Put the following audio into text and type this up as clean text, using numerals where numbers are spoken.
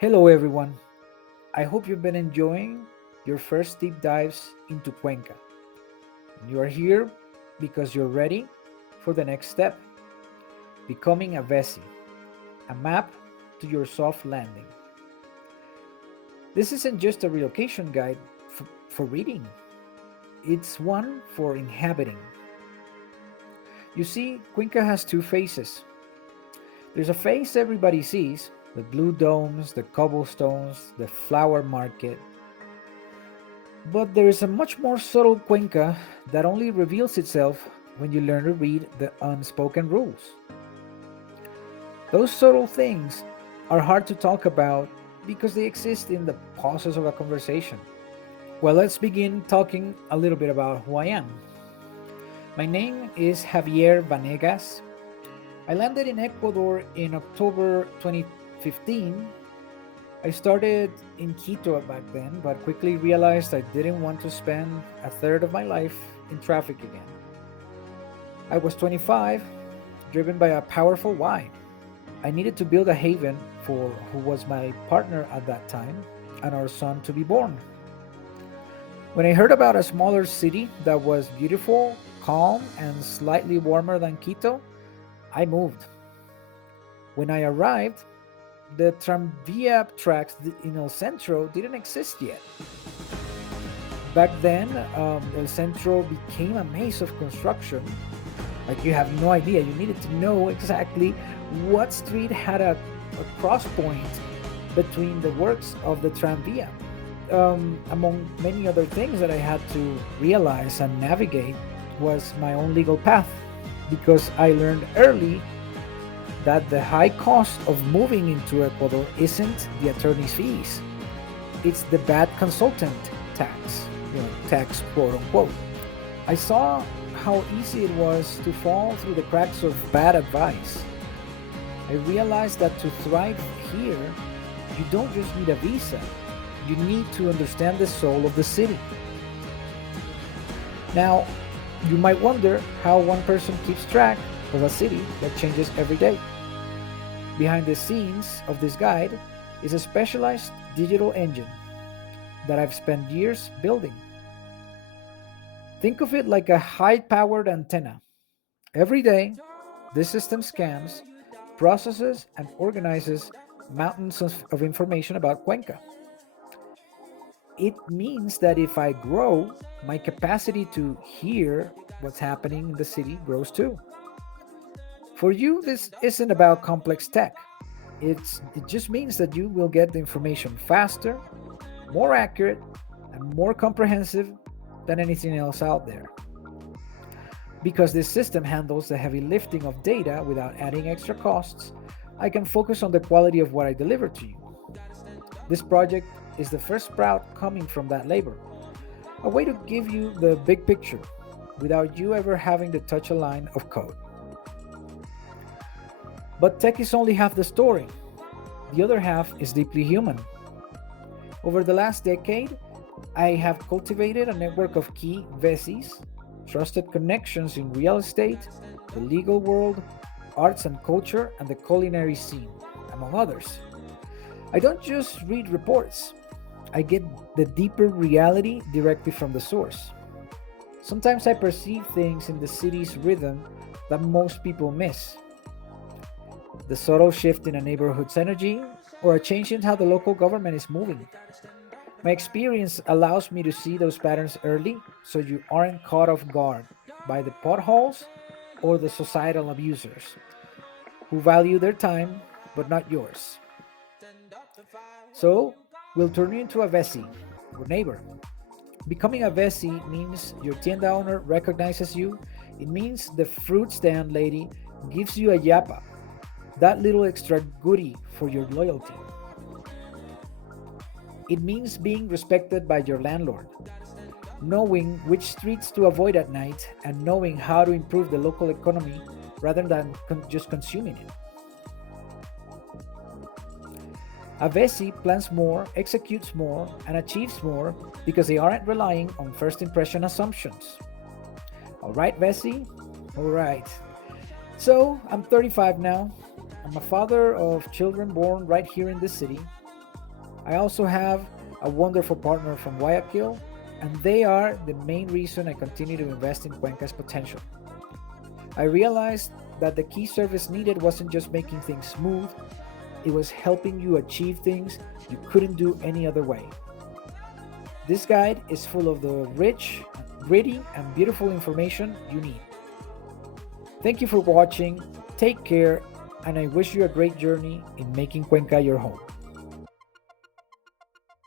Hello, everyone. I hope you've been enjoying your first deep dives into Cuenca. You are here because you're ready for the next step, becoming a Veci, a map to your soft landing. This isn't just a relocation guide for reading, it's one for inhabiting. You see, Cuenca has two faces. There's a face everybody sees, the blue domes, the cobblestones, the flower market. But there is a much more subtle Cuenca that only reveals itself when you learn to read the unspoken rules. Those subtle things are hard to talk about because they exist in the pauses of a conversation. Well, let's begin talking a little bit about who I am. My name is Javier Vanegas. I landed in Ecuador in October 2015. I started in Quito back then, but quickly realized I didn't want to spend a third of my life in traffic again. I was 25, driven by a powerful why. I needed to build a haven for who was my partner at that time and our son to be born. When I heard about a smaller city that was beautiful, calm, and slightly warmer than Quito, I moved. When I arrived, the tranvia tracks in El Centro didn't exist yet. Back then, El Centro became a maze of construction. Like you have no idea. You needed to know exactly what street had a cross point between the works of the tranvia. Among many other things that I had to realize and navigate was my own legal path because I learned early that the high cost of moving into Ecuador isn't the attorney's fees. It's the bad consultant tax, tax quote unquote. I saw how easy it was to fall through the cracks of bad advice. I realized that to thrive here, you don't just need a visa, you need to understand the soul of the city. Now, you might wonder how one person keeps track of a city that changes every day. Behind the scenes of this guide is a specialized digital engine that I've spent years building. Think of it like a high powered antenna. Every day, this system scans, processes, and organizes mountains of information about Cuenca. It means that if I grow, my capacity to hear what's happening in the city grows too. For you, this isn't about complex tech. It just means that you will get the information faster, more accurate, and more comprehensive than anything else out there. Because this system handles the heavy lifting of data without adding extra costs, I can focus on the quality of what I deliver to you. This project is the first sprout coming from that labor, a way to give you the big picture without you ever having to touch a line of code. But tech is only half the story. The other half is deeply human. Over the last decade, I have cultivated a network of key Vecis, trusted connections in real estate, the legal world, arts and culture, and the culinary scene, among others. I don't just read reports, I get the deeper reality directly from the source. Sometimes I perceive things in the city's rhythm that most people miss. The subtle shift in a neighborhood's energy, or a change in how the local government is moving. My experience allows me to see those patterns early so you aren't caught off guard by the potholes or the societal abusers who value their time but not yours. So, we'll turn you into a Vesi, your neighbor. Becoming a Vesi means your tienda owner recognizes you. It means the fruit stand lady gives you a yapa, that little extra goodie for your loyalty. It means being respected by your landlord, knowing which streets to avoid at night, and knowing how to improve the local economy rather than just consuming it. Avesi plans more, executes more, and achieves more because they aren't relying on first impression assumptions. All right, Vesi? All right. So, I'm 35 now. I'm a father of children born right here in this city. I also have a wonderful partner from Guayaquil, and they are the main reason I continue to invest in Cuenca's potential. I realized that the key service needed wasn't just making things smooth, it was helping you achieve things you couldn't do any other way. This guide is full of the rich, gritty, and beautiful information you need. Thank you for watching, take care, and I wish you a great journey in making Cuenca your home.